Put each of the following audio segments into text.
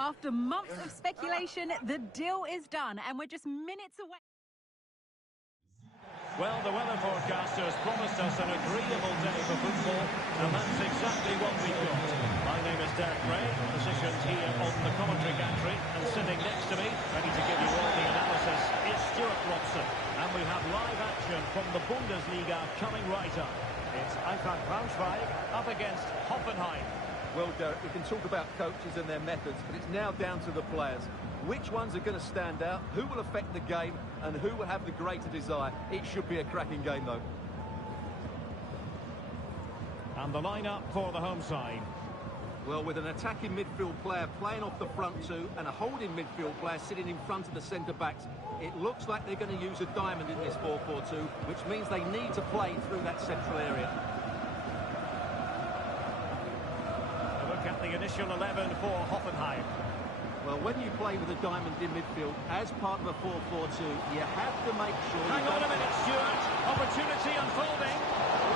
After months of speculation, the deal is done, and we're just minutes away. Well, the weather forecasters promised us an agreeable day for football, and that's exactly what we've got. My name is Derek Ray, positioned here on the commentary gantry, and sitting next to me, ready to give you all the analysis, is Stuart Robson. And we have live action from the Bundesliga coming right up. It's Eintracht Braunschweig up against Hoffenheim. Well, Derek, we can talk about coaches and their methods, but it's now down to the players. Which ones are going to stand out, who will affect the game, and who will have the greater desire? It should be a cracking game, though. And the lineup for the home side. Well, with an attacking midfield player playing off the front two and a holding midfield player sitting in front of the centre-backs, it looks like they're going to use a diamond in this 4-4-2, which means they need to play through that central area. A look at the initial 11 for Hoffenheim. Well, when you play with a diamond in midfield as part of a 4-4-2, you have to make sure... Hang on a minute, Stuart. Opportunity unfolding.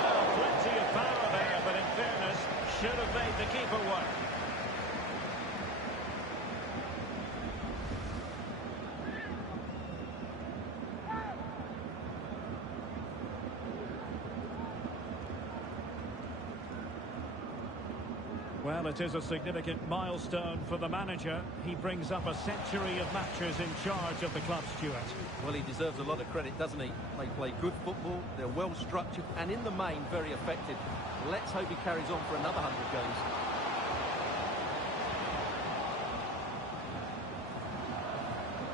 Well, plenty of power there, but in fairness, should have made the keeper work. Well, it is a significant milestone for the manager. He brings up a century of matches in charge of the club, Stuart. Well, he deserves a lot of credit, doesn't he? They play good football, they're well structured, and in the main, very effective. Let's hope he carries on for another 100 games.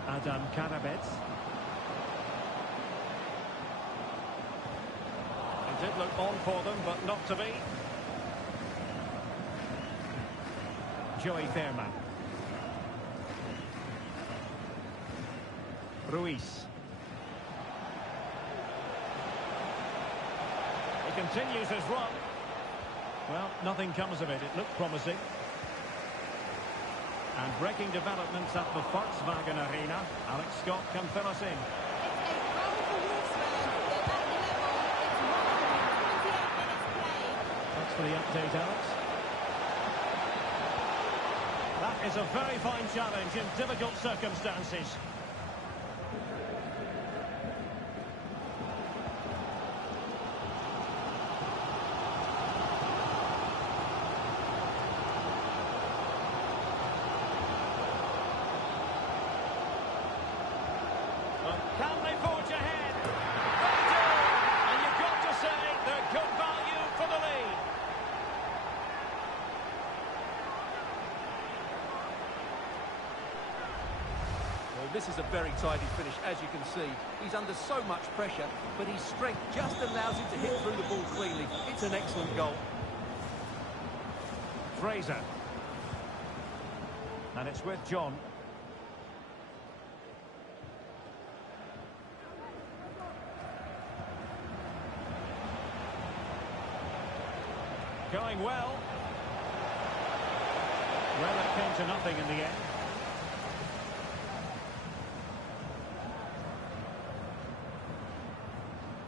Adam Karabets. It did look on for them, but not to be. Joey Fairman. Ruiz. He continues his run. Well, nothing comes of it. It looked promising. And breaking developments at the Volkswagen Arena. Alex Scott can fill us in. It's a powerful Wolfsburg. They're at the level. It's 128 minutes played. Thanks for the update, Alex. That is a very fine challenge in difficult circumstances. Can they forge ahead? They do! And you've got to say they're good value for the lead. Well, this is a very tidy finish, as you can see. He's under so much pressure, but his strength just allows him to hit through the ball cleanly. It's an excellent goal. Fraser. And it's with John. Going well. Well, it came to nothing in the end.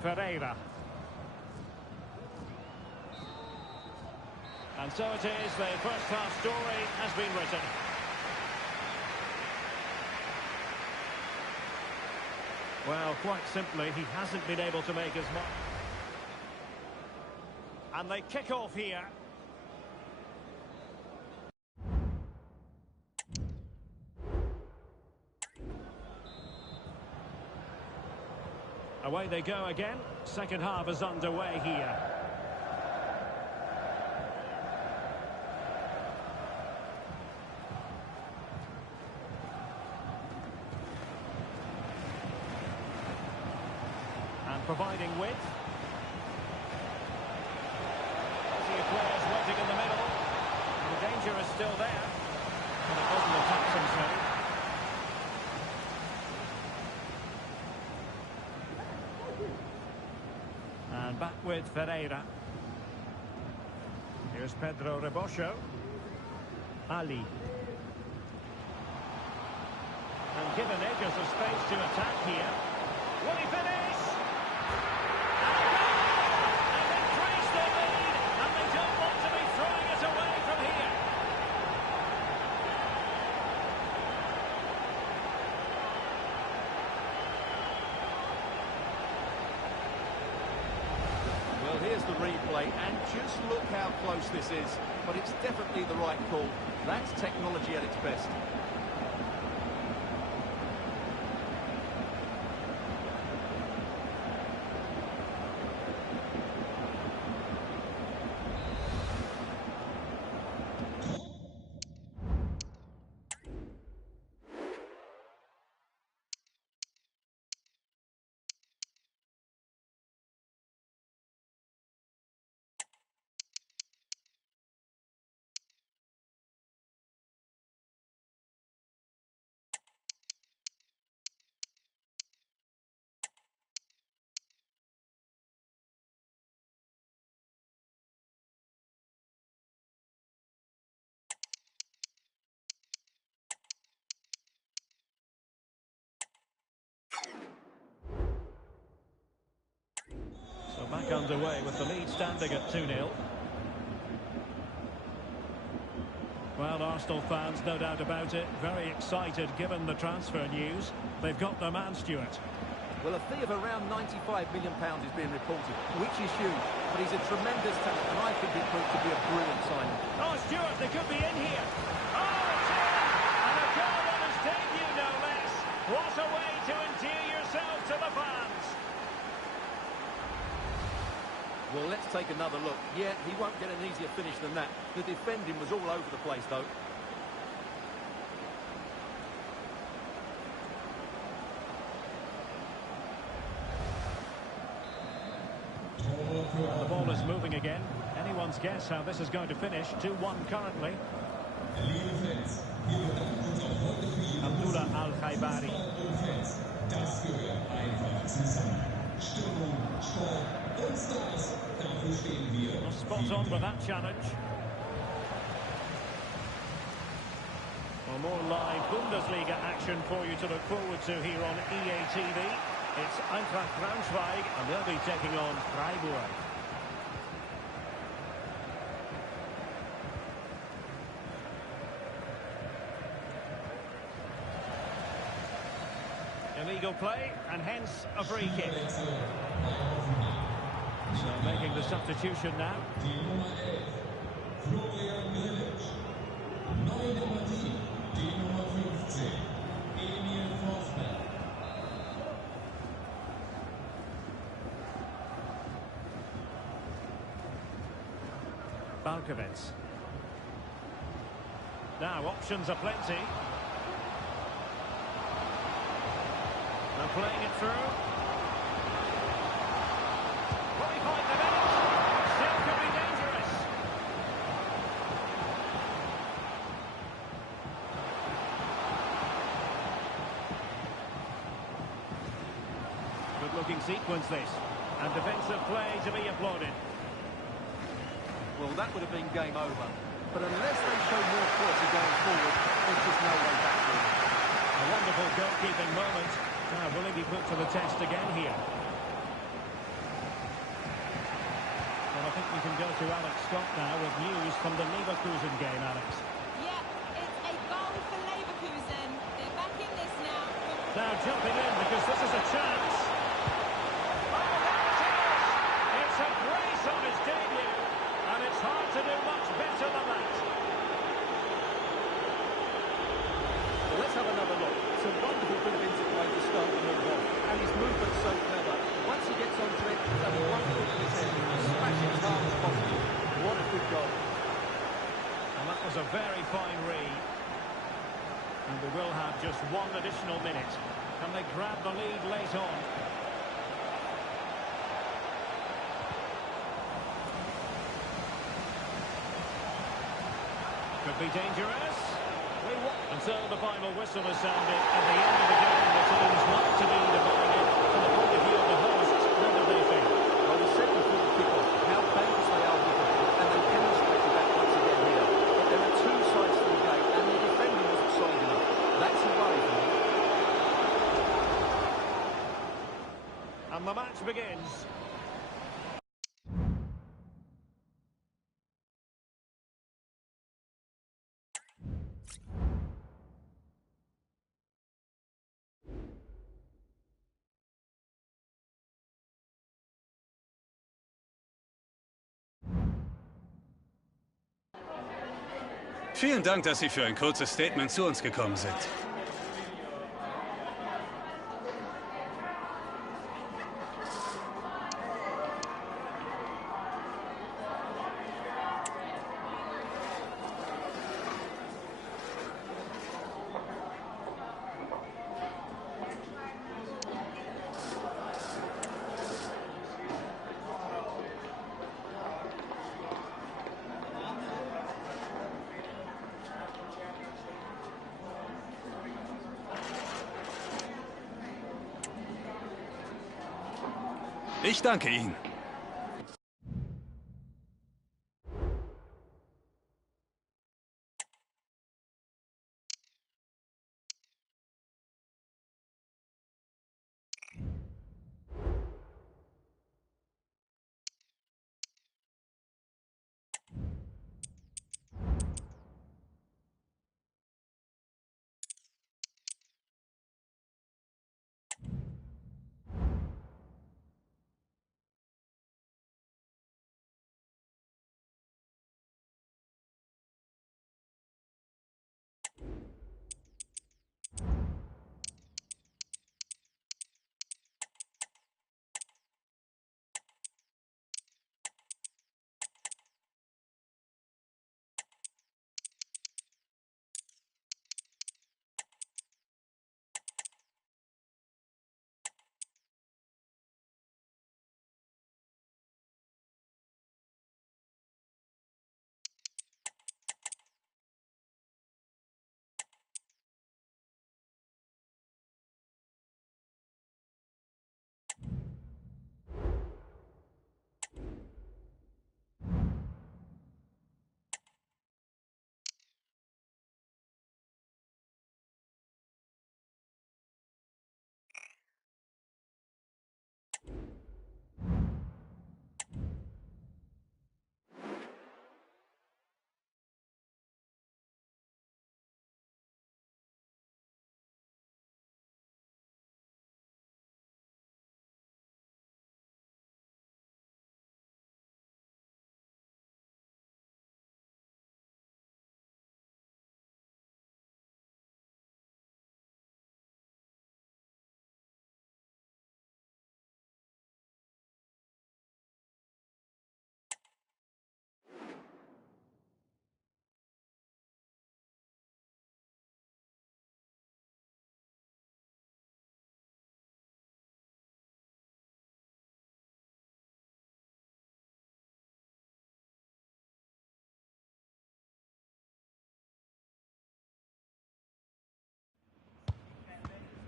Ferreira. And so it is, the first half story has been written. Well, quite simply, he hasn't been able to make as much. And they kick off here. Away they go again. Second half is underway here. And providing width. Players waiting in the middle. The danger is still there. But it wasn't a touching save. And back with Ferreira. Here's Pedro Rebosho. Ali. And given acres of space to attack here. Will he finish? here's the replay, and just look how close this is. But it's definitely the right call. That's technology at its best. So back underway with the lead standing at 2-0. Well, Arsenal fans, no doubt about it, very excited given the transfer news. They've got their man, Stuart. Well, a fee of around £95 million is being reported, which is huge. But he's a tremendous talent, and I think it proved to be a brilliant signing. Oh, Stuart, they could be in here. Oh, it's in! And a goal on his debut, no less. What a way to endear yourself to the fans. Well, let's take another look. Yeah, he won't get an easier finish than that. The defending was all over the place, though. The ball is moving again. Anyone's guess how this is going to finish. 2-1 currently. Abdullah Al-Khaibari. Well, spot on with that challenge. Well, more live Bundesliga action for you to look forward to here on EA TV. It's Eintracht Braunschweig, and they'll be taking on Freiburg. Illegal play, and hence a free kick. So making the substitution now. Balkovets. Now options are plenty. And playing it through. 45 minutes. Still could be dangerous. Good looking sequence this. And defensive play to be applauded. Well, that would have been game over. But unless they show more quality going forward, there's just no way back for them. A wonderful goalkeeping moment. Now, will he be put to the test again here? Well, I think we can go to Alex Scott now with news from the Leverkusen game, Alex. Yeah, it's a goal for Leverkusen. They're back in this now. Now jumping in because this is a chance. Oh, there it is! It's a brace on his debut, and it's hard to do much better than that. Well, let's have another look. It's a wonderful bit of interplay to start the move on. And his movement's so clever. Once he gets onto it, he's only one foot in his head. Smash it as hard as possible. What a good goal. And that was a very fine read. And we will have just one additional minute. Can they grab the lead late on? Could be dangerous. Until the final whistle is sounded, at the end of the game, the teams like to be divided. From the point of view of the hosts, what do they think? Well, we said before the kick-off how dangerous they are with the ball, and they demonstrated that once again here. But there are two sides to the game, and the defending wasn't solid enough. That's a worry for me. And the match begins. Vielen Dank, dass Sie für ein kurzes Statement zu uns gekommen sind. Ich danke Ihnen.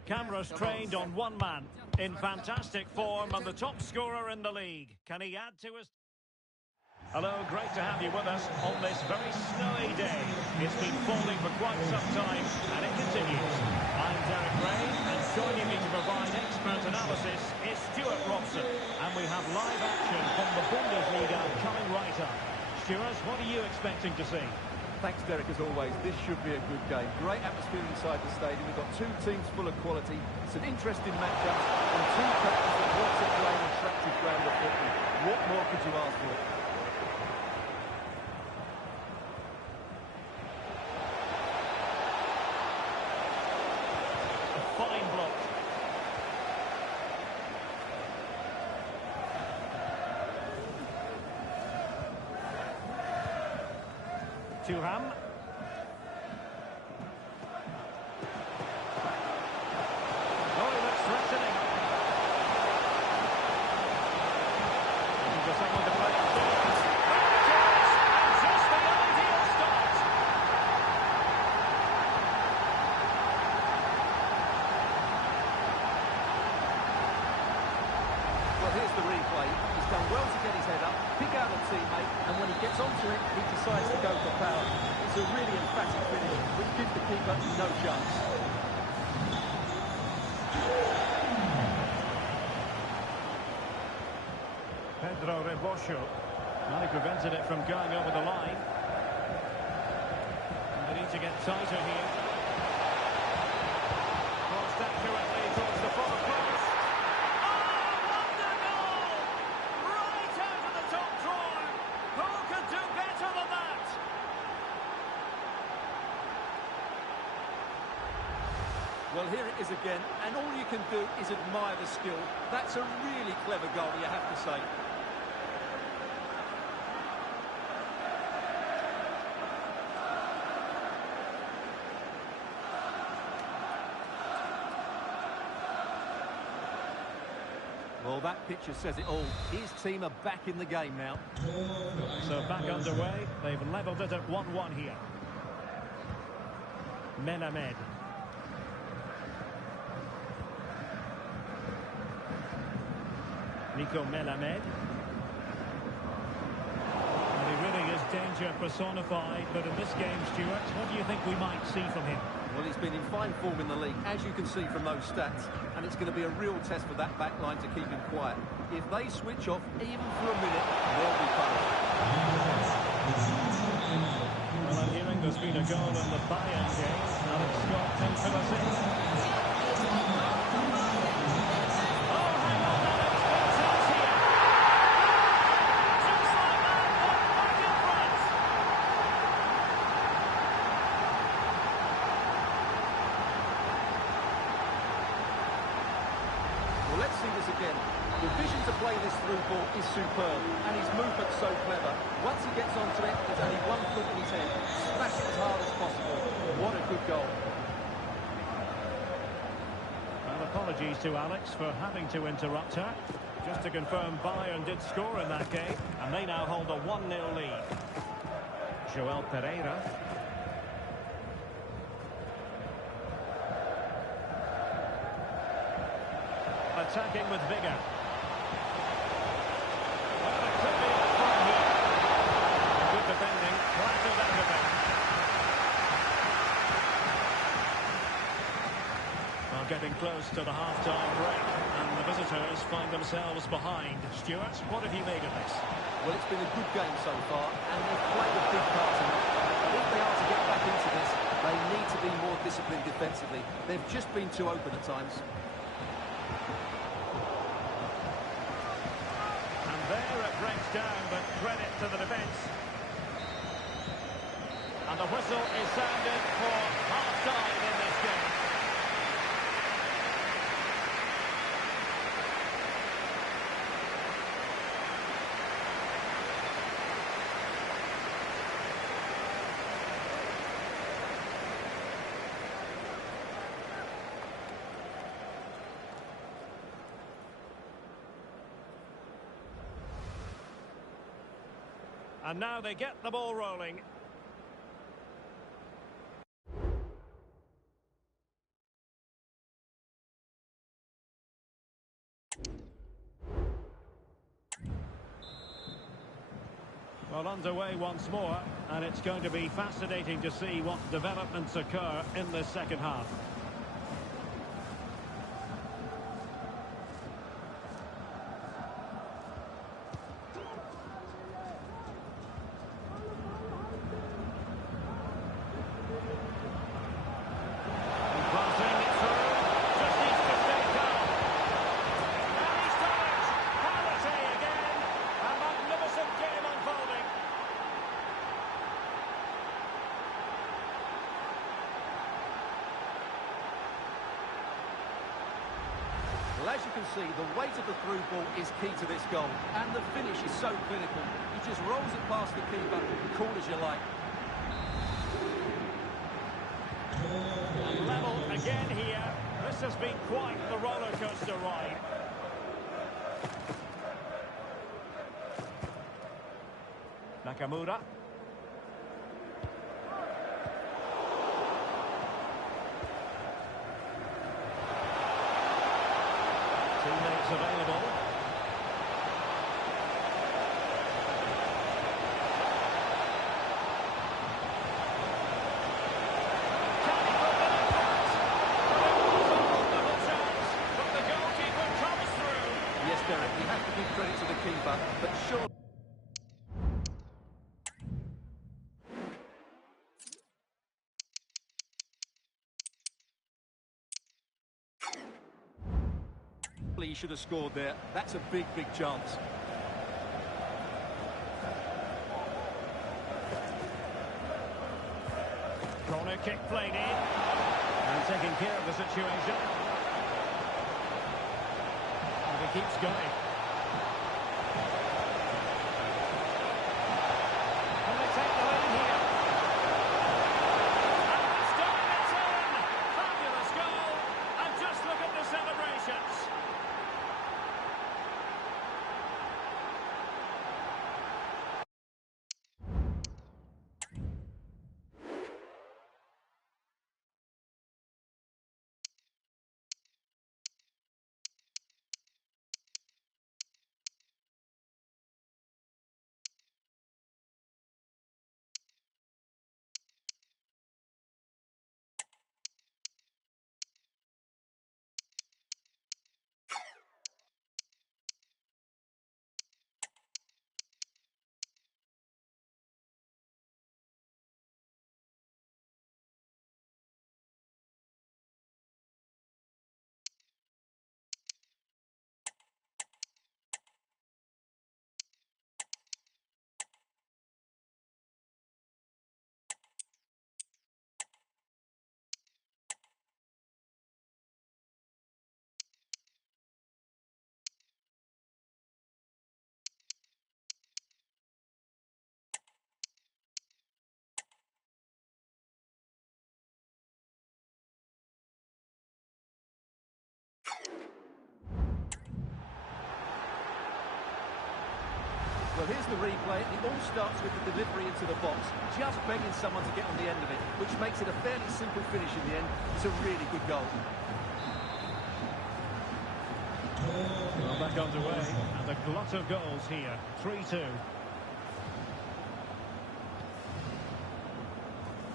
Cameras trained on one man, in fantastic form and the top scorer in the league. Can he add to his... Hello, great to have you with us on this very snowy day. It's been falling for quite some time, and it continues. I'm Derek Ray, and joining me to provide expert analysis is Stuart Robson. And we have live action from the Bundesliga coming right up. Stuart, what are you expecting to see? Thanks, Derek, as always. This should be a good game. Great atmosphere inside the stadium. We've got two teams full of quality. It's an interesting matchup, and two coaches that want to play an attractive brand of football. What more could you ask for? A fine block. Thuram. Oh, he looks threatening. Looking for someone to play it to. There it is! And just the ideal start. Well, here's the replay. He's done well to get his head up, pick out a teammate, and when he gets onto it, he decides to go for power. It's a really emphatic finish, which gives the keeper no chance. Pedro Rebosho. Well, he prevented it from going over the line. And they need to get tighter here. Crossed accurately towards the far post. Oh, wonder goal! Right out of the top drawer. Who could do better than that? there it is again, and all you can do is admire the skill. That's a really clever goal, you have to say. Well, that picture says it all. His team are back in the game now. So back underway. They've levelled it at 1-1 here. Melamed. Nico Melamed. And he really is danger personified, but in this game, Stuart, what do you think we might see from him? Well, he's been in fine form in the league, as you can see from those stats, and it's going to be a real test for that back line to keep him quiet. If they switch off even for a minute, they'll be punished. Well, I'm hearing there's been a goal in the Bayern game. Alex Scott can fill us in. Oh, hang on, Alex, what's else here? Just like that, one back in front. Well, let's see this again. The vision to play this through ball is superb, and his movement's so clever. Once he gets onto it, there's only one thought in his head. Smash it as hard as possible. What a good goal. And apologies to Alex for having to interrupt her. Just to confirm, Bayern did score in that game, and they now hold a 1-0 lead. Joel Pereira. Attacking with vigour. Well, it could be a throw here. Good defending, clattered out of it. Well, getting close to the half-time break, and the visitors find themselves behind. Stuart, what have you made of this? Well, it's been a good game so far, and they've played a big part in it. But if they are to get back into this, they need to be more disciplined defensively. They've just been too open at times. There it breaks down, but credit to the defence. And the whistle is sounded for half-time in this game. And now they get the ball rolling. Well, underway once more, and it's going to be fascinating to see what developments occur in the second half. Well, as you can see, the weight of the through ball is key to this goal. And the finish is so clinical. He just rolls it past the keeper, cool as you like. Level again here. This has been quite the roller coaster ride. Nakamura. Teammates available. Can he put them in front? It was a wonderful chance, but the goalkeeper comes through. Yes, Derek, you have to give credit to the keeper, but sure. He should have scored there. That's a big, big chance. Corner kick played in. And taking care of the situation. And he keeps going. And they take the lead here. And this time it's in! Fabulous goal! And just look at the celebrations. Well, here's the replay. It all starts with the delivery into the box, just begging someone to get on the end of it, which makes it a fairly simple finish in the end. It's a really good goal. Well, back underway, and a glut of goals here. 3-2.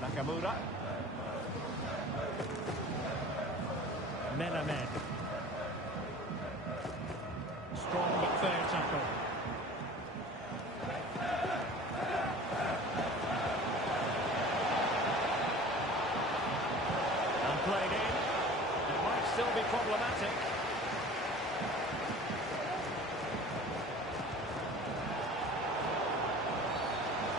Nakamura. Melamed. Strong but fair tackle. And played in. It might still be problematic.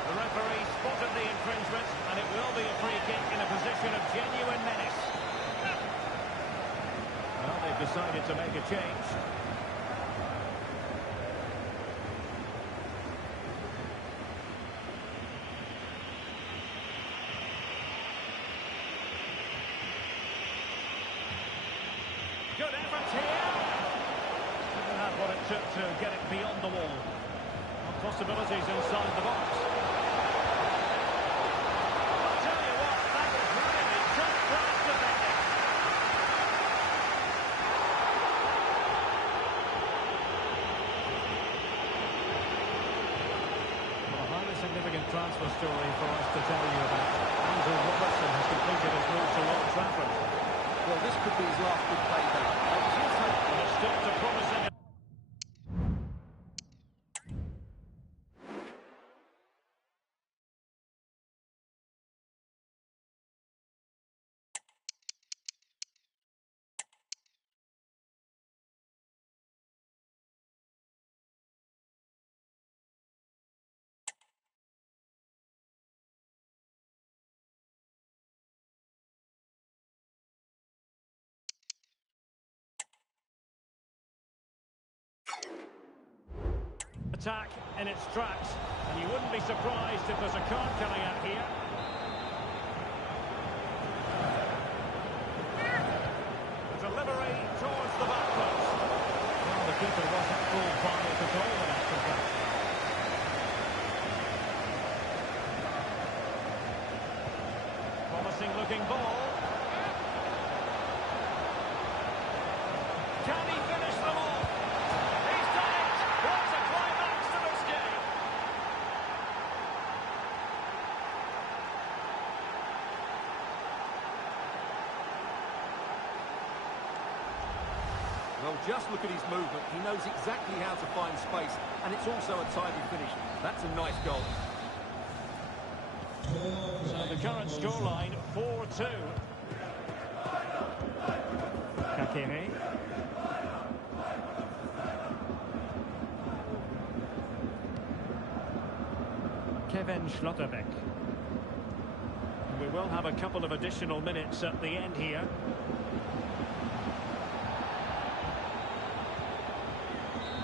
The referee spotted the infringement, and it will be a free kick in a position of genuine menace. Well, they've decided to make a change. Good effort here. Didn't have what it took to get it beyond the wall. Possibilities inside the box. I'll tell you what, that was really top-class defending. Well, a highly significant transfer story for us to tell you about. Andrew Robertson has completed his move to Old Trafford. Well, this could be his last good playback. And it's stopped a promising... attack in its tracks, and you wouldn't be surprised if there's a card coming out here. The delivery towards the back post. Well, the keeper wasn't fooled by it at all in actual fact. Promising looking ball. Can he finish them off? He's done it! What a climax to this game! Well, just look at his movement. He knows exactly how to find space, and it's also a tidy finish. That's a nice goal. So the current scoreline, 4-2. Kakere. Kevin Schlotterbeck. We will have a couple of additional minutes at the end here.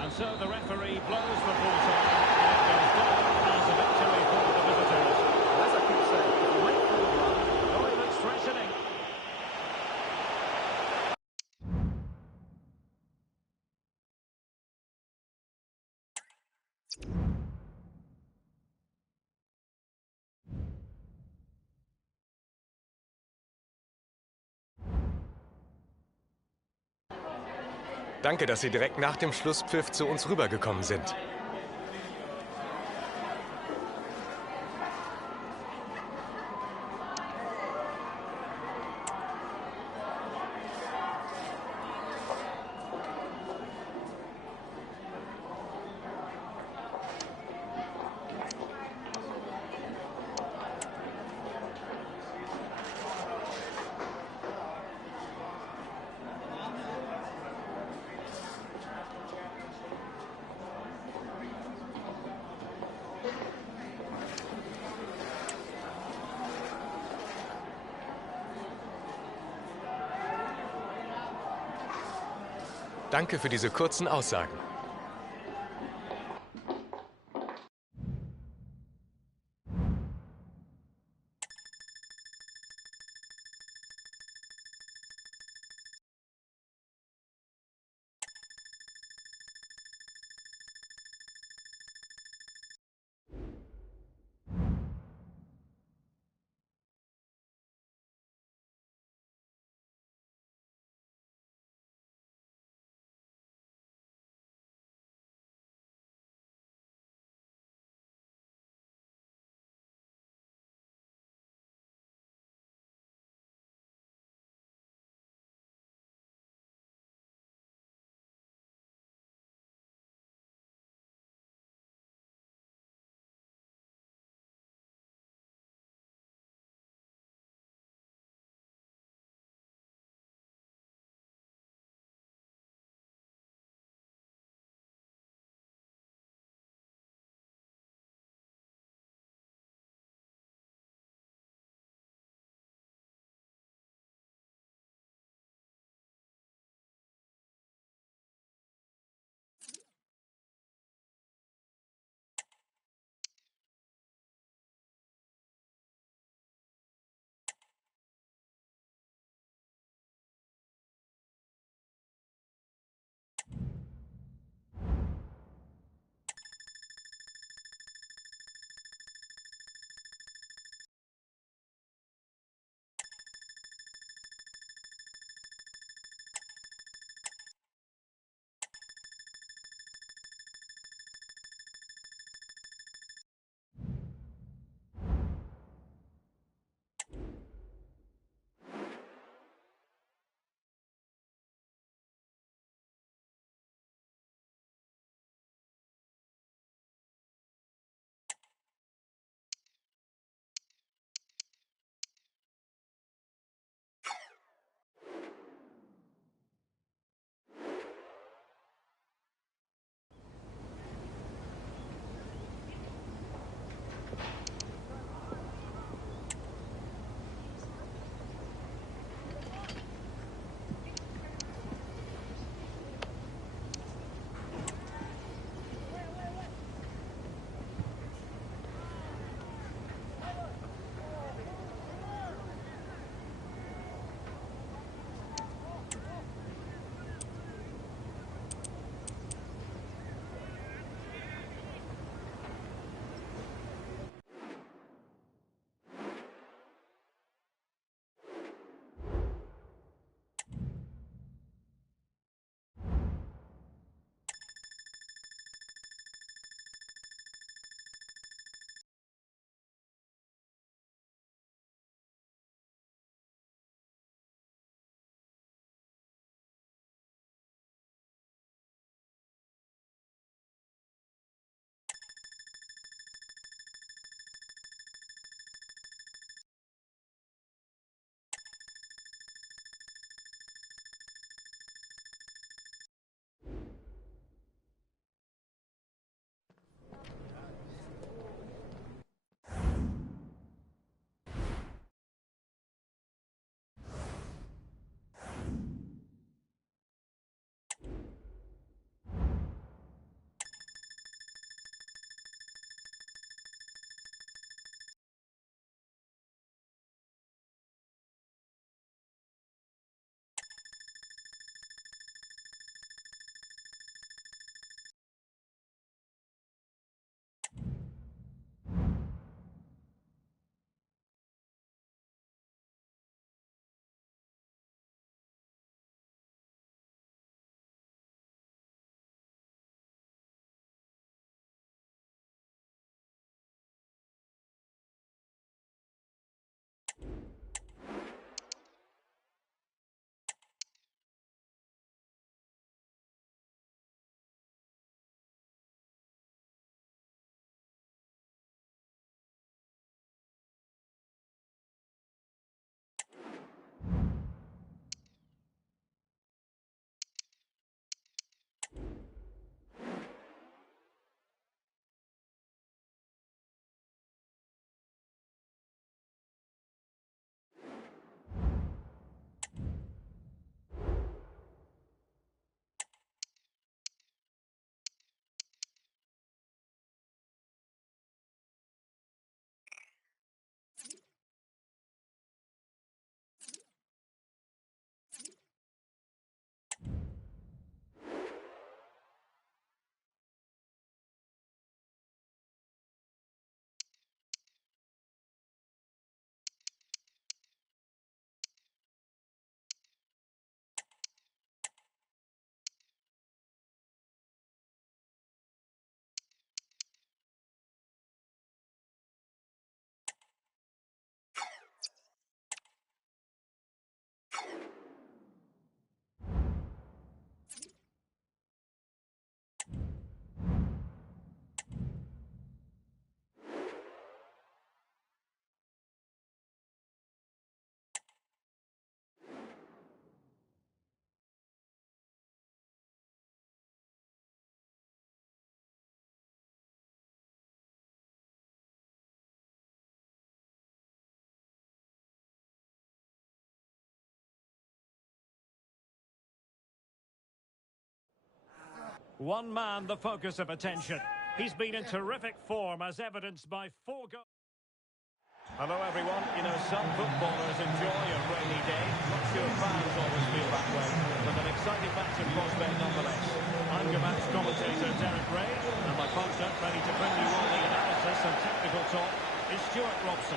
And so the referee blows the full time, and it goes down as a victory for the visitors. As I keep saying, if you make forward run, Oh, he looks threatening. Danke, dass Sie direkt nach dem Schlusspfiff zu uns rübergekommen sind. Danke für diese kurzen Aussagen. One man the focus of attention. He's been in terrific form as evidenced by 4 goals. Hello everyone. You know, some footballers enjoy a rainy day. Not sure fans always feel that way. But an exciting match in prospect nonetheless. I'm your match commentator Derek Ray, and my partner, ready to bring you all the analysis and technical talk, is Stuart Robson.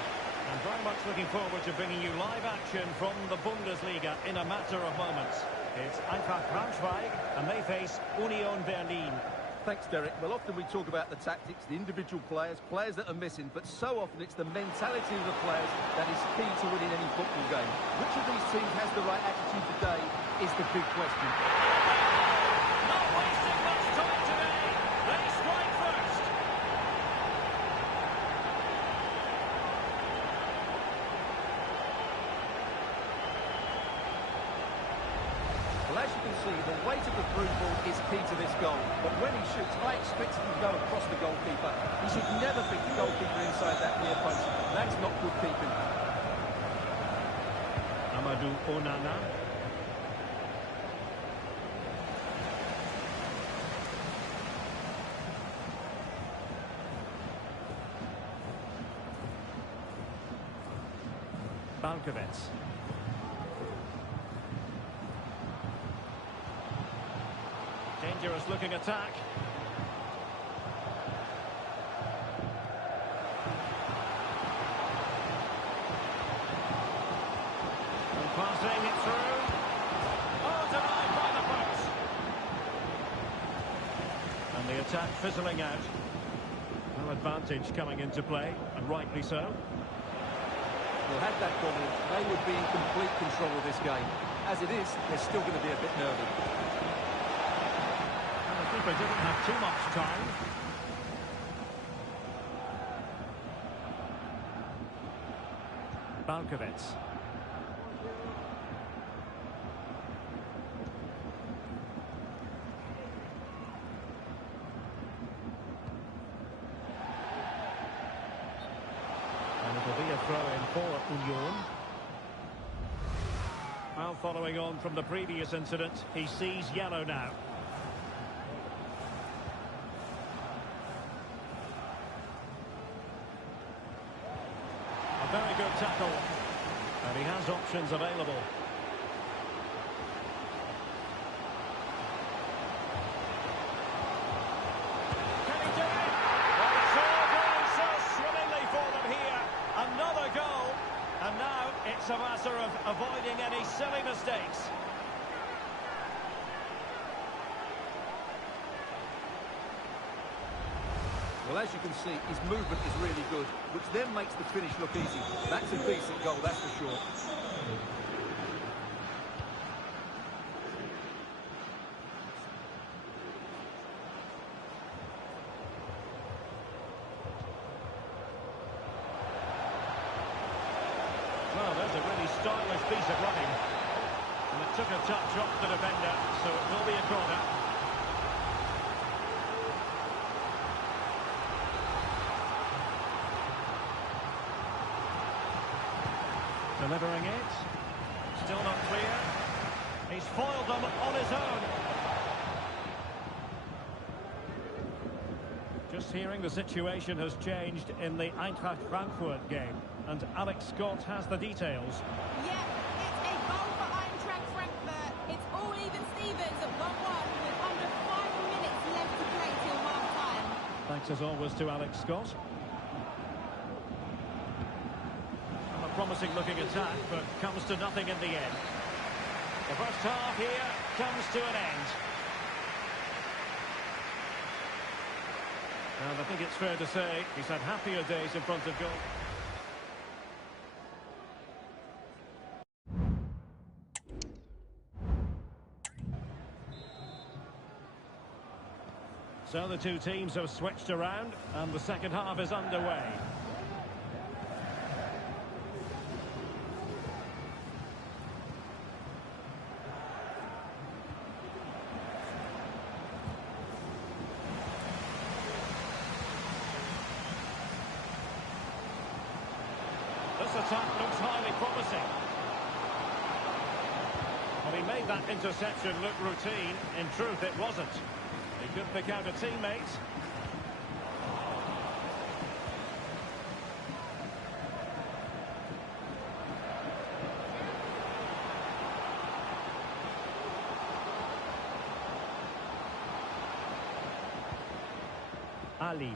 I'm very much looking forward to bringing you live action from the Bundesliga in a matter of moments. It's Eintracht Braunschweig, and they face Union Berlin. Thanks, Derek. Well, often we talk about the tactics, the individual players that are missing, but so often it's the mentality of the players that is key to winning any football game. Which of these teams has the right attitude today is the big question. Not wasting much time today. They strike first. Well, as you can see, the weight of the through ball is key to this goal. But when he shoots, I expect him to go across the goalkeeper. He should never pick the goalkeeper inside that near post. That's not good keeping. Amadou Onana. Balkovets. Dangerous looking attack. And passing it through. Oh, denied by the post. And the attack fizzling out. No advantage coming into play, and rightly so. Well, had that gone in, they would be in complete control of this game. As it is, they're still going to be a bit nervy. The keeper didn't have too much time. Balkovets. And it'll be a throw-in for Union. Well, following on from the previous incident, he sees yellow now. A very good tackle. And he has options available. Can he do it? Well, it's all going so swimmingly for them here. Another goal. And now it's a matter of avoiding any silly mistakes. Well, as you can see, his movement is really good, which then makes the finish look easy. That's a decent goal, that's for sure. Well, there's a really stylish piece of running. And it took a touch off the defender, so it will be a corner. Delivering it. Still not clear. He's foiled them on his own. Just hearing the situation has changed in the Eintracht Frankfurt game. And Alex Scott has the details. Yeah, it's a goal for Eintracht Frankfurt. It's all even Stevens at 1-1 with under 5 minutes left to play till half-time. Thanks as always to Alex Scott. And a promising looking attack, but comes to nothing in the end. The first half here comes to an end. And I think it's fair to say he's had happier days in front of goal. So the two teams have switched around and the second half is underway. This attack looks highly promising. Well, he made that interception look routine. In truth, it wasn't. He could pick out a teammate. Ali.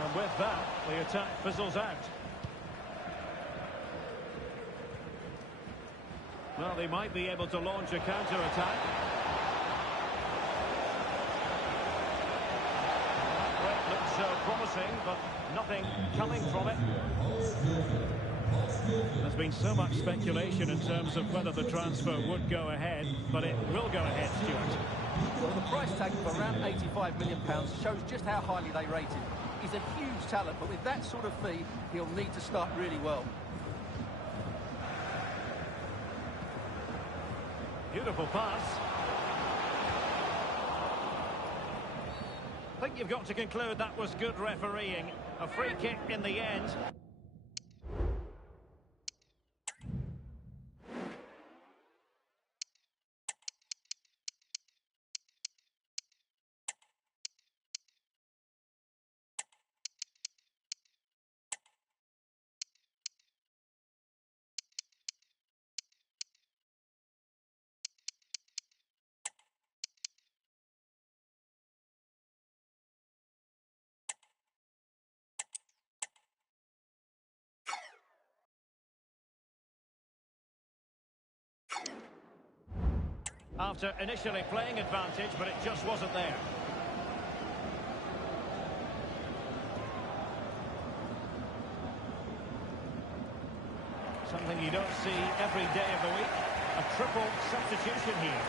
And with that, the attack fizzles out. Well, they might be able to launch a counter-attack. That looks promising, but nothing coming from it. There's been so much speculation in terms of whether the transfer would go ahead, but it will go ahead, Stuart. Well, the price tag of around £85 million shows just how highly they rate him. He's a huge talent, but with that sort of fee, he'll need to start really well. Beautiful pass. I think you've got to conclude that was good refereeing. A free kick in the end. After initially playing advantage, but it just wasn't there. Something you don't see every day of the week. A triple substitution here.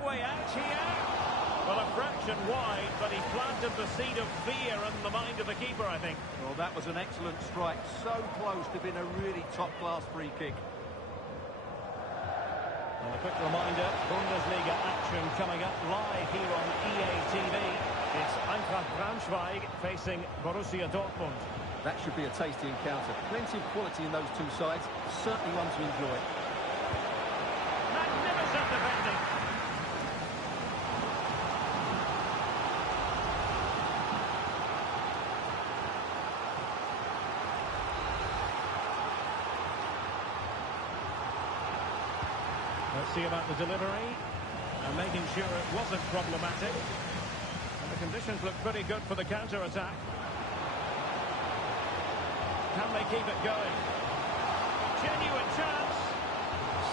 Way out here. Well, a fraction wide, but he planted the seed of fear in the mind of the keeper, I think. Well, that was an excellent strike. So close to being a really top-class free kick. And a quick reminder, Bundesliga action coming up live here on EA TV. It's Eintracht Braunschweig facing Borussia Dortmund. That should be a tasty encounter. Plenty of quality in those two sides. Certainly one to enjoy. Magnificent defending. Let's see about the delivery and making sure it wasn't problematic. And the conditions look pretty good for the counter-attack. Can they keep it going? Genuine chance.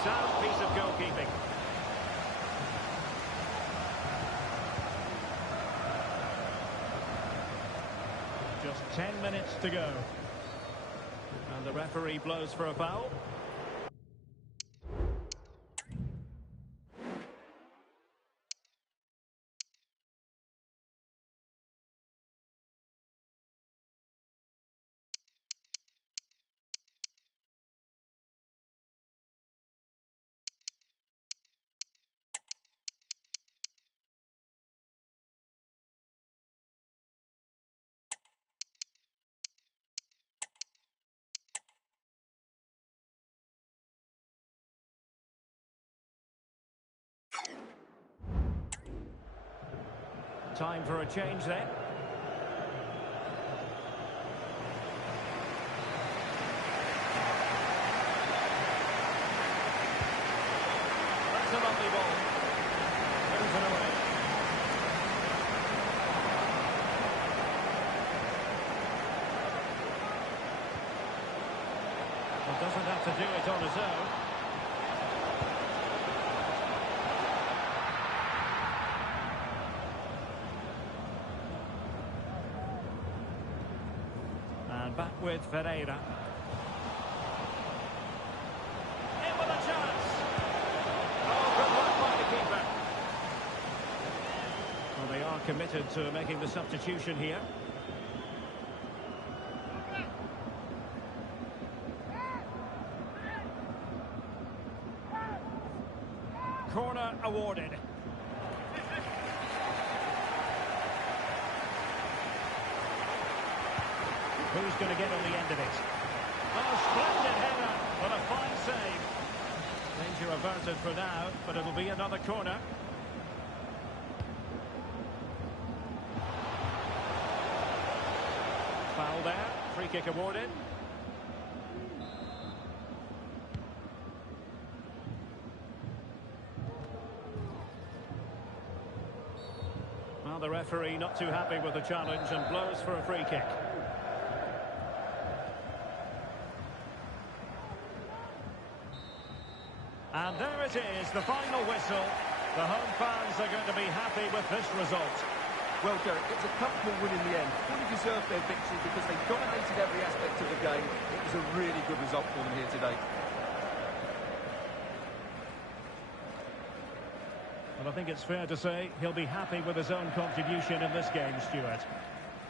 Sound piece of goalkeeping. Just 10 minutes to go. And the referee blows for a foul. Time for a change then. That's a lovely ball. Moves it away. Well, doesn't have to do it on his own. Back with Ferreira. In with a chance. Oh, good work by the keeper. Well, they are committed to making the substitution here. corner awarded. Who's going to get on the end of it? Oh, splendid header, but a fine save. Danger averted for now, but it'll be another corner. Foul there, free kick awarded. Well, the referee not too happy with the challenge and blows for a free kick. And there it is, the final whistle. The home fans are going to be happy with this result. Well, Derek, it's a comfortable win in the end. Fully deserved their victory because they dominated every aspect of the game. It was a really good result for them here today. Well, I think it's fair to say he'll be happy with his own contribution in this game, Stuart.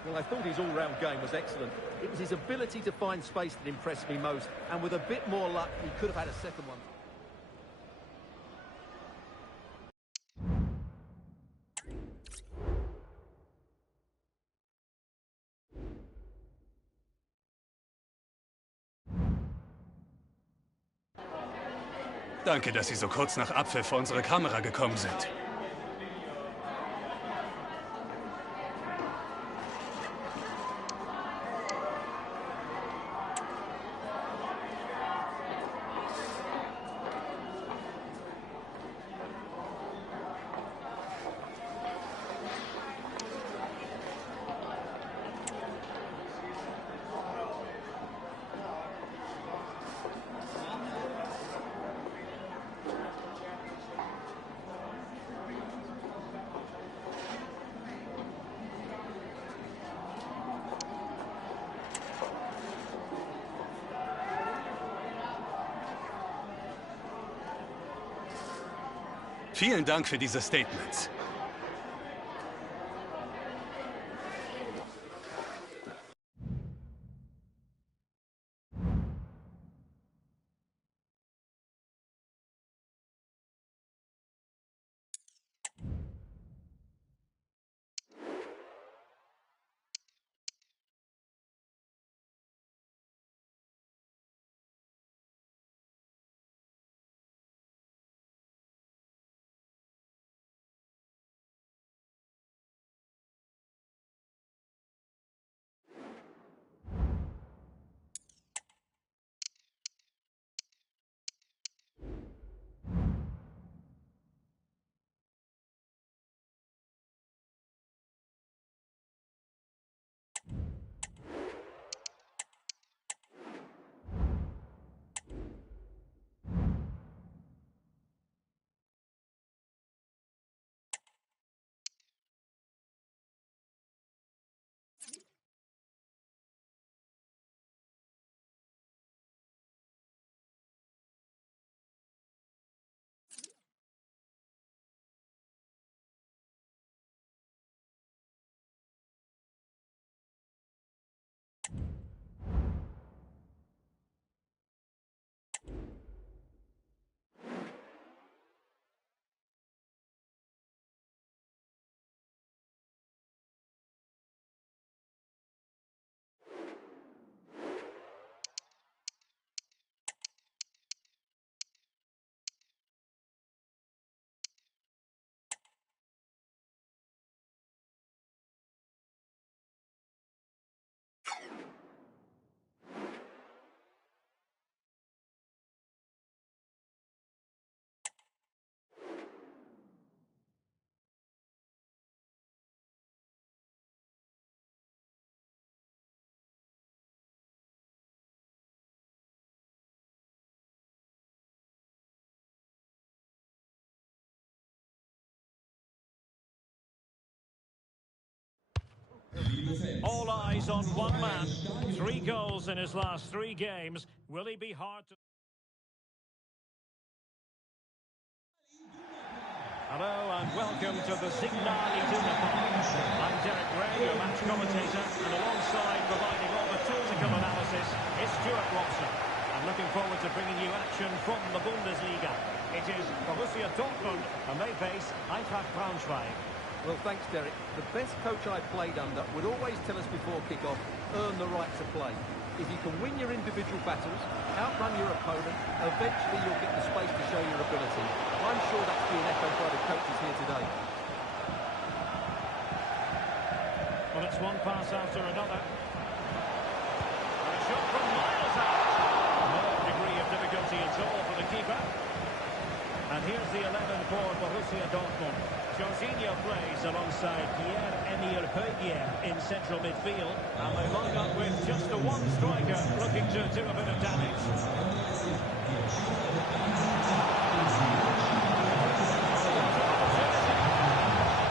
Well, I thought his all-round game was excellent. It was his ability to find space that impressed me most. And with a bit more luck, he could have had a second one. Danke, dass Sie so kurz nach Abpfiff vor unsere Kamera gekommen sind. Vielen Dank für diese Statements. All eyes on one man. 3 goals in his last 3 games. Will he be hard to... Hello and welcome to the Signal Iduna Park. I'm Derek Ray, your match commentator, and alongside providing all the tactical analysis is Stuart Robson. I'm looking forward to bringing you action from the Bundesliga. It is Borussia Dortmund, and they face Eintracht Braunschweig. Well, thanks, Derek. The best coach I played under would always tell us before kick-off, earn the right to play. If you can win your individual battles, outrun your opponent, eventually you'll get the space to show your ability. I'm sure that's being echoed by the coaches here today. Well, it's one pass after another. And a shot from miles out. No degree of difficulty at all for the keeper. And here's the 11 for Borussia Dortmund. Jorginho plays alongside Pierre-Emile Højbjerg in central midfield. And they line up with just the one striker looking to do a bit of damage.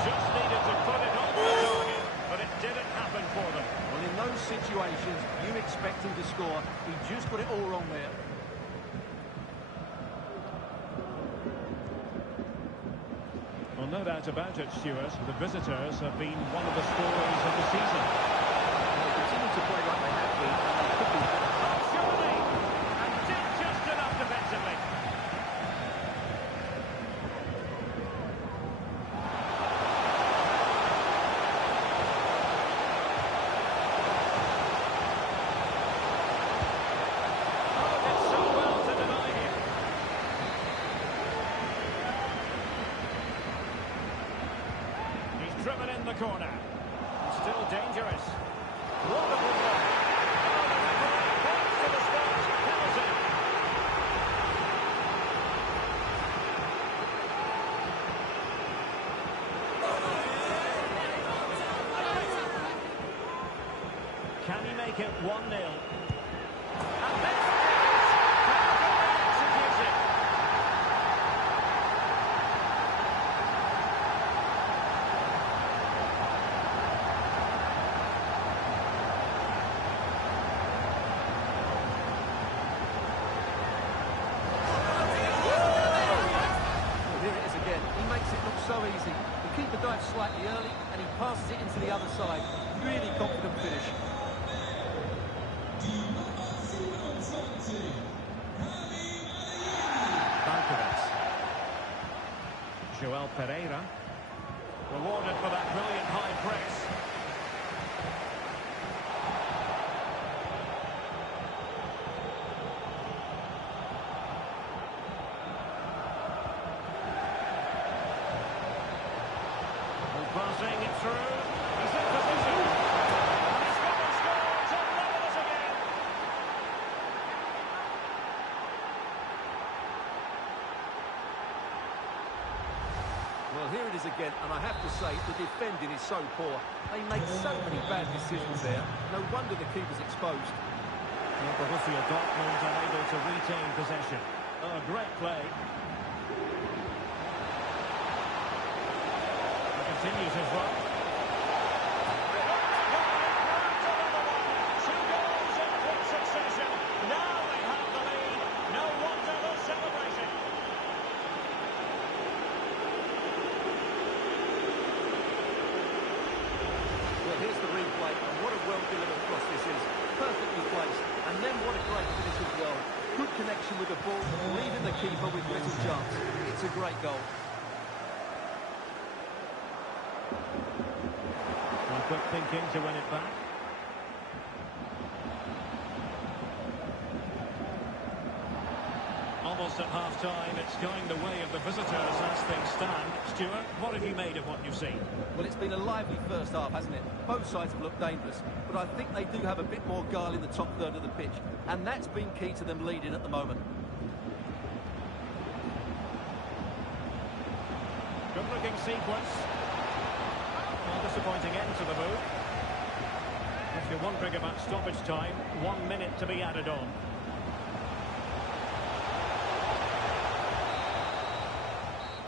Just needed to put it on the target, but it didn't happen for them. Well, in those situations, you expect him to score. He just got it all wrong there. Well, no doubt about it, Stuart. The visitors have been one of the stories of the season. They continue to play like they have been, and they could be. Surely! And did just enough defensively. Oh, did so well to deny him. He's driven in the corner. Still dangerous. Wonderful play. Oh, the referee points to the spot. Penalty. Can he make it 1-0? And this is how can they execute it? Well, here it is again. He makes it look so easy. The keeper dives slightly early, and he passes it into the other side. Really confident finish. Bankovets. Joel Pereira. Rewarded for that brilliant high press. And passing it through. He's in position. And he's got a score to level us again. Well, here it is again, and I have to say, the defending is so poor. They make so many bad decisions there. No wonder the keeper's exposed. And Borussia Dortmund unable to retain possession. Oh, great play. He continues his run. Two goals in quick succession. Now they have the lead. No wonder they're celebrating. Well, here's the replay, and what a well-delivered cross this is. Perfectly placed, and then what a great finish as well. Good connection with the ball, leaving the keeper with little chance. It's a great goal. And quick thinking to win it back. Almost at half-time, it's going the way of the visitors as things stand. Stuart, what have you made of what you've seen? Well, it's been a lively first half, hasn't it? Both sides have looked dangerous, but I think they do have a bit more guile in the top third of the pitch, and that's been key to them leading at the moment. Good-looking sequence. Well, disappointing end to the move. If you're wondering about stoppage time, 1 minute to be added on.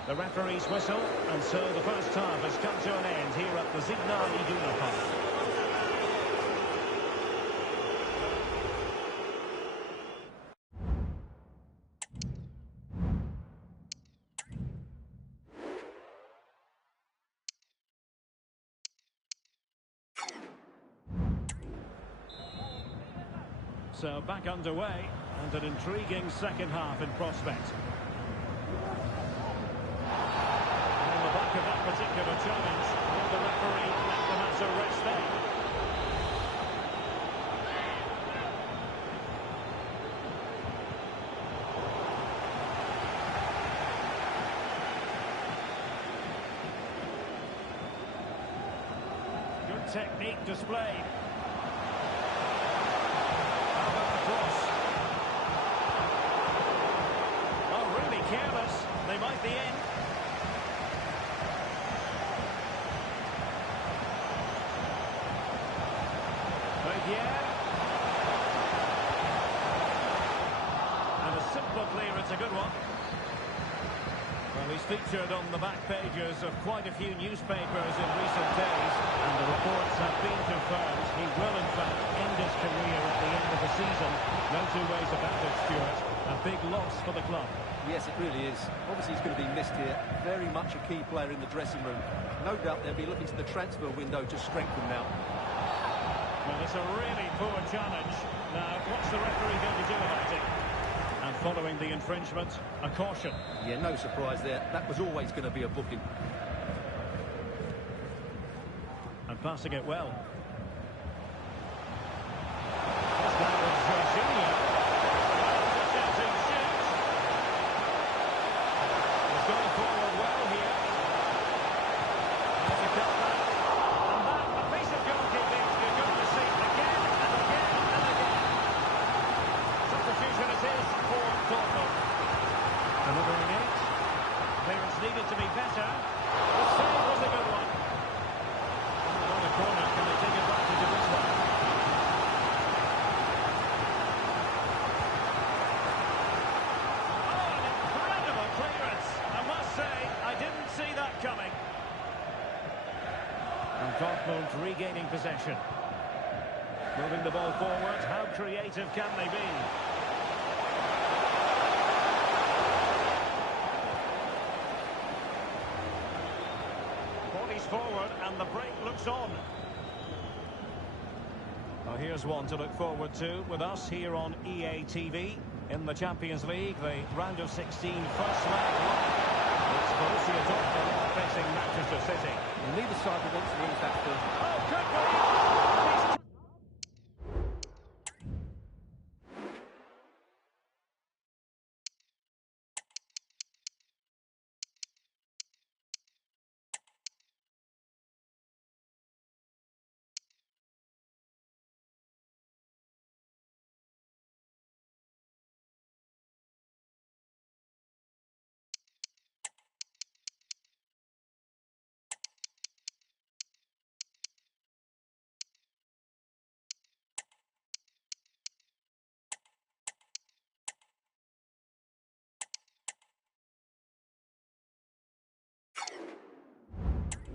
The referee's whistle, and so the first half has come to an end here at the Signal Iduna Park. So back underway. And an intriguing second half in prospect. And on the back of that particular challenge, will the referee let the matter rest there? Good technique displayed. How about the cross? Oh, really careless. They might be in. And a simple clearance, a good one. Well, he's featured on the back pages of quite a few newspapers in recent days, and the reports have been confirmed. He will, in fact, end his career at the end of the season. No two ways about it, Stuart. A big loss for the club. Yes, it really is. Obviously, he's going to be missed here. Very much a key player in the dressing room. No doubt they'll be looking to the transfer window to strengthen now. Well, it's a really poor challenge. Now, what's the referee going to do about it? And following the infringement, a caution. Yeah, no surprise there. That was always going to be a booking. And passing it well. That was Jorginho. Attempting shoot. He's going forward well here. There's a cutback. And that, a piece of goalkeeping you're going to see again and again and again. Substitution it is for Dortmund. Delivering it. Clearance needed to be better. The save was a good one. On the corner, can they take advantage of this one? Oh, an incredible clearance. I must say, I didn't see that coming. And Dortmund regaining possession. Moving the ball forward. How creative can they be? Bodies forward and the break looks on. Now here's one to look forward to with us here on EA TV. In the Champions League, the round of 16 first leg. It's Borussia Dortmund facing Manchester City. And neither side will want to lose that first. Oh, could be!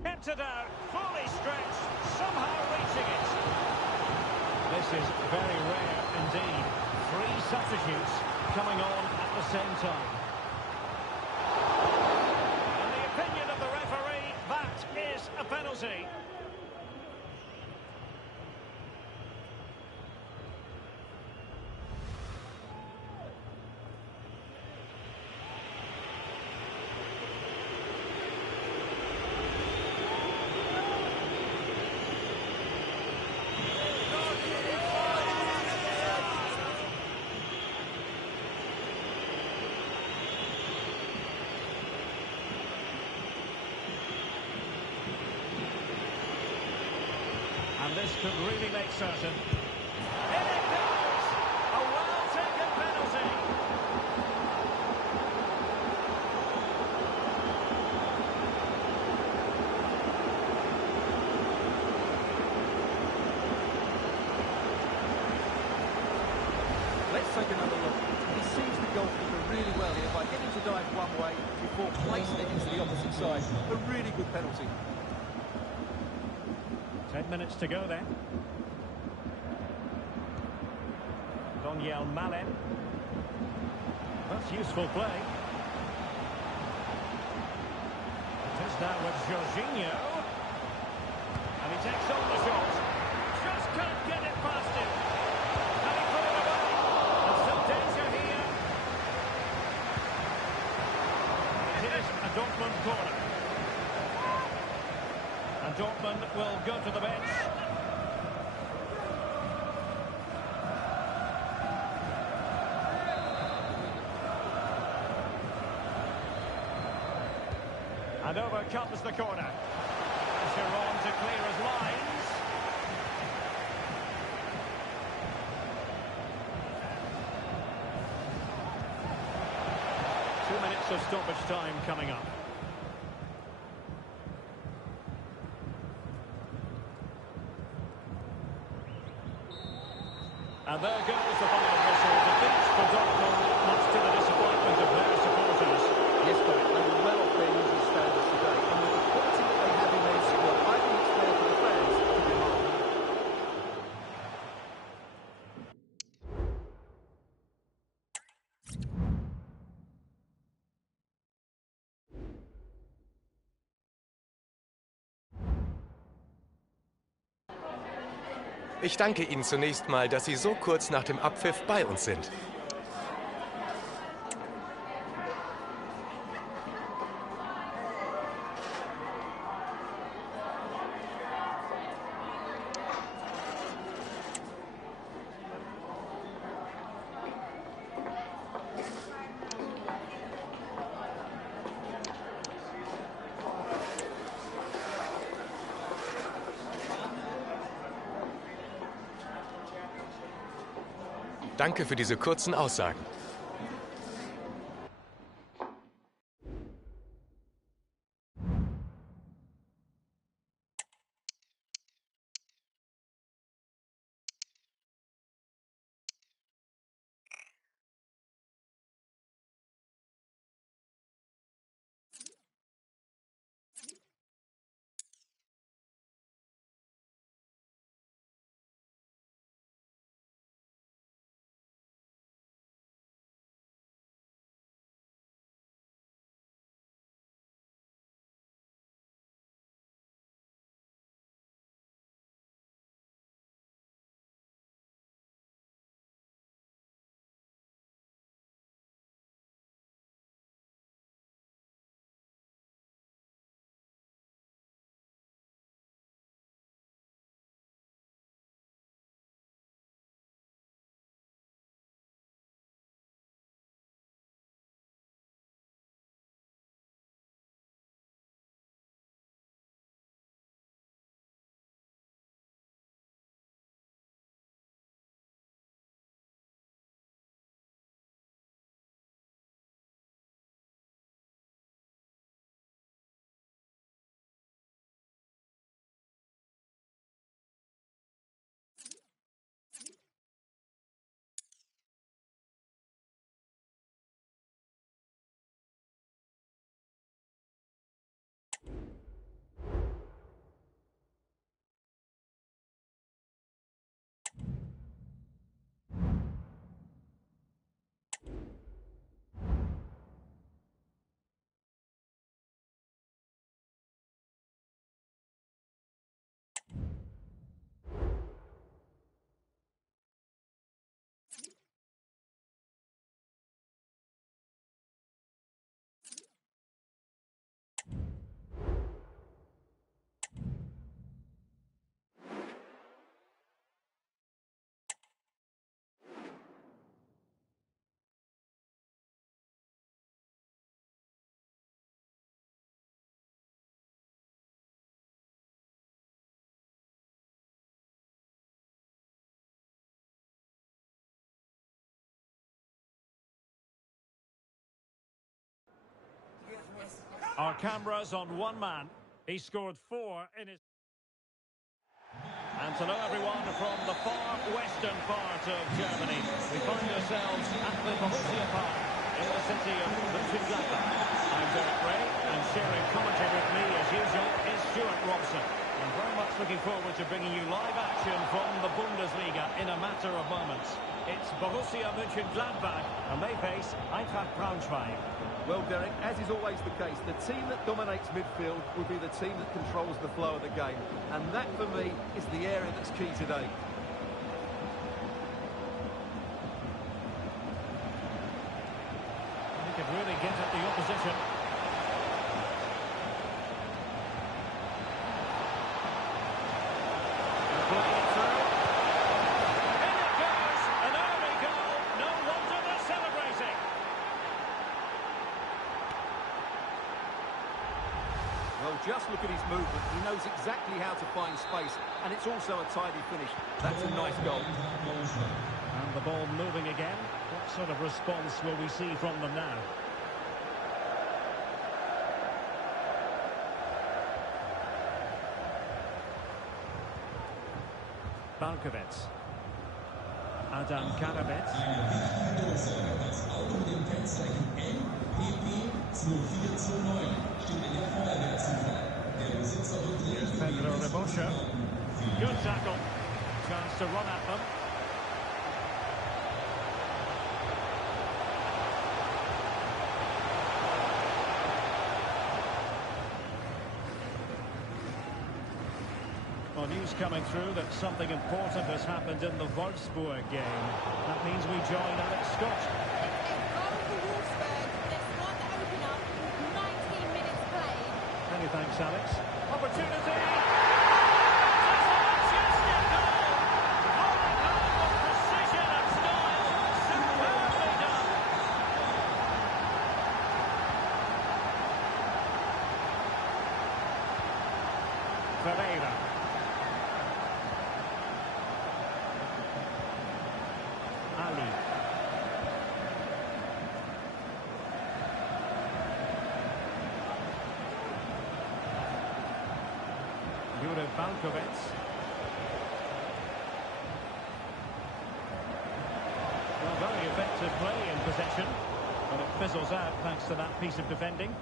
Kept it out, fully stretched, somehow reaching it. This is very rare indeed. 3 substitutes coming on at the same time. In the opinion of the referee, that is a penalty. And this could really make certain. In it goes! A well-taken penalty. Let's take another look. He sees the goalkeeper really well here by getting to dive one way before placing it into the opposite side. A really good penalty. 10 minutes to go then. Daniel Malen. That's useful play. It is now with Jorginho. And he takes on the shot. Just can't get it past him. And he put it away. And still danger corner. And Dortmund will go to the bench. And over comes the corner. Pressure on to clear his lines. Minutes of stoppage time coming up. And there goes the final whistle. Defeat for Dortmund, much to the disappointment of their supporters. Yes, Derek, they were well off their usual standards today. And with the quality that they have in their squad, I think it's fair for the fans to demand. Ich danke Ihnen zunächst mal, dass Sie so kurz nach dem Abpfiff bei uns sind. Danke für diese kurzen Aussagen. Our cameras on one man. He scored 4 in his... And hello everyone from the far western part of Germany. We find ourselves at the Borussia Park in the city of Mönchengladbach. I'm Derek Ray, and sharing commentary with me as usual is Stuart Robson. I'm very much looking forward to bringing you live action from the Bundesliga in a matter of moments. It's Borussia Mönchengladbach, and they face Eintracht Braunschweig. Well, Derek, as is always the case, the team that dominates midfield will be the team that controls the flow of the game. And that, for me, is the area that's key today. He could really get at the opposition. Well, just look at his movement. He knows exactly how to find space, and it's also a tidy finish. That's a nice goal. And the ball moving again. What sort of response will we see from them now? Balkovec. Adam Karabec. Das Auto mit dem Kennzeichen MPP 2429 steht in der Feuerwehrziffer. Der Besitzer wird Pedro Rebosha. Good tackle. Chance to run at them. Well, news coming through that something important has happened in the Wolfsburg game. That means we join Alex Scott. A goal for Wolfsburg. This one open up with 19 minutes played. Many thanks, Alex. Opportunity! Ferreira. Ali. Jure Balkovec. Well, very effective play in possession, but it fizzles out thanks to that piece of defending.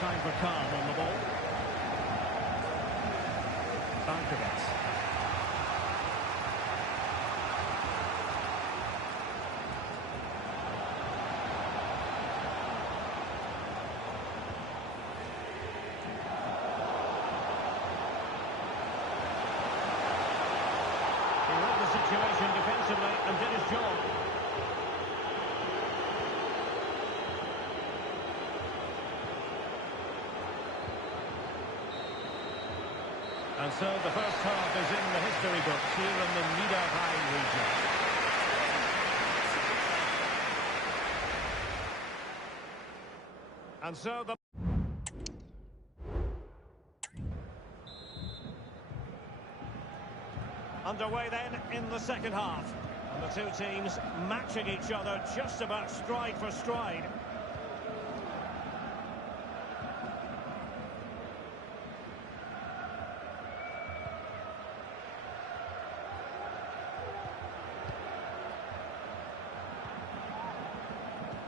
Time for calm on the ball. Balkovec. He read the situation defensively and did his job. And so the first half is in the history books here in the Niederrhein region. And so the... Underway then in the second half. And the two teams matching each other just about stride for stride.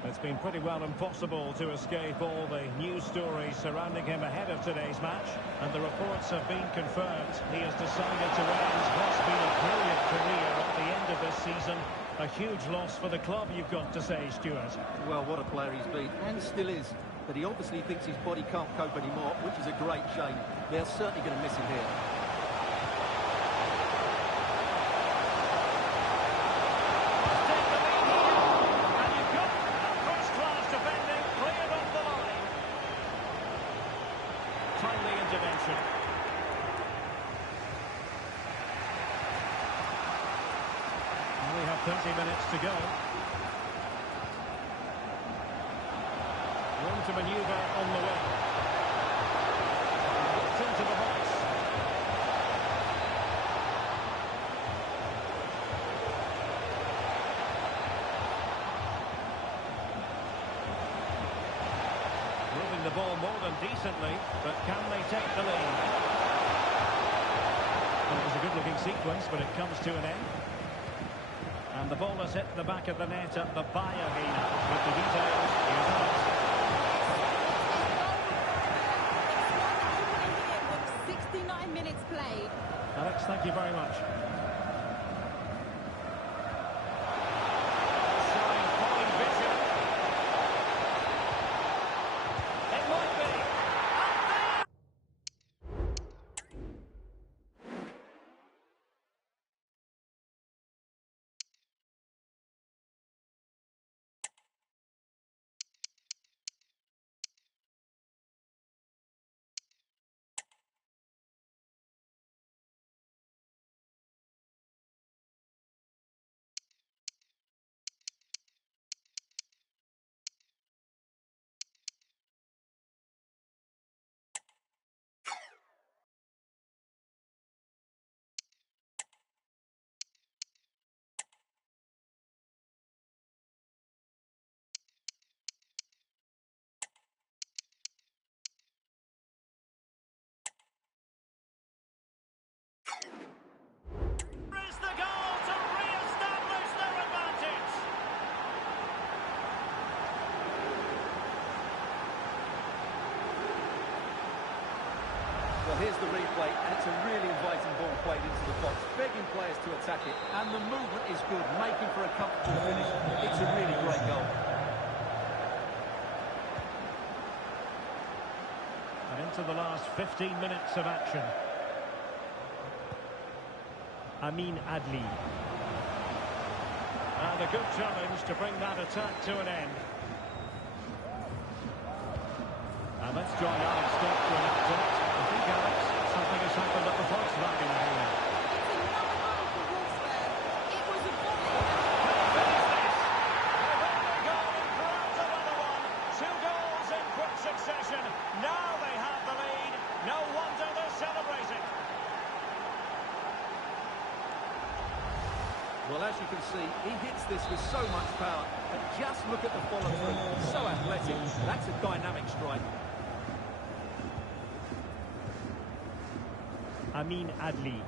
It's been pretty well impossible to escape all the news stories surrounding him ahead of today's match, and the reports have been confirmed. He has decided to end what's been a brilliant career at the end of this season. A huge loss for the club, you've got to say, Stuart. Well, what a player he's been, and still is. But he obviously thinks his body can't cope anymore, which is a great shame. They're certainly going to miss him here. Timely intervention. And we have 30 minutes to go. Room to manoeuvre on the wing. Looked into the box. Moving the ball more than decently, but can they take the lead? Well, it was a good-looking sequence, but it comes to an end. And the ball has hit the back of the net at the Bayarena. With the details, here's Alex. With 69 minutes played. Alex, thank you very much. Well, here's the replay, and it's a really inviting ball played into the box, begging players to attack it, and the movement is good, making for a comfortable finish. It's a really great goal. And into the last 15 minutes of action. Amin Adli. And a good challenge to bring that attack to an end. And let's join Alex Scott for an update. I think, Alex, something has happened at the Volkswagen Arena. It's another goal for Wolfsburg. It was a volley. Finish this! They've only gone in front of another one. 2 goals in quick succession. Now they have the lead. No wonder they're celebrating. Well, as you can see, he hits this with so much power. And just look at the follow-through. So athletic. That's a dynamic strike. Amin Adli.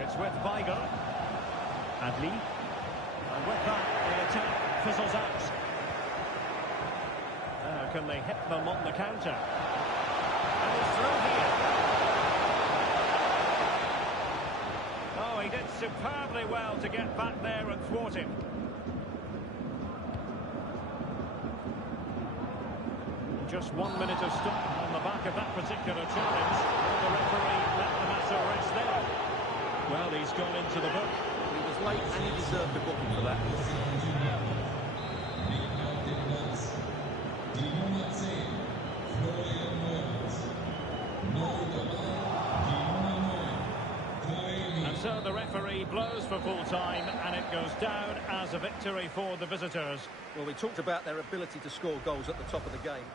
It's with Weigl. Adli. And with that, the attack fizzles out. Can they hit them on the counter? And he's through here. Oh, he did superbly well to get back there and thwart him. Just 1 minute of stop on the back of that particular challenge. The referee let the matter rest there. Well, he's gone into the book. He was late and he deserved a booking for that. Die Nummer 10, Florian Neuhaus. Neu dabei, die Nummer 9, And so the referee blows for full time, and it goes down as a victory for the visitors. Well, we talked about their ability to score goals at the top of the game.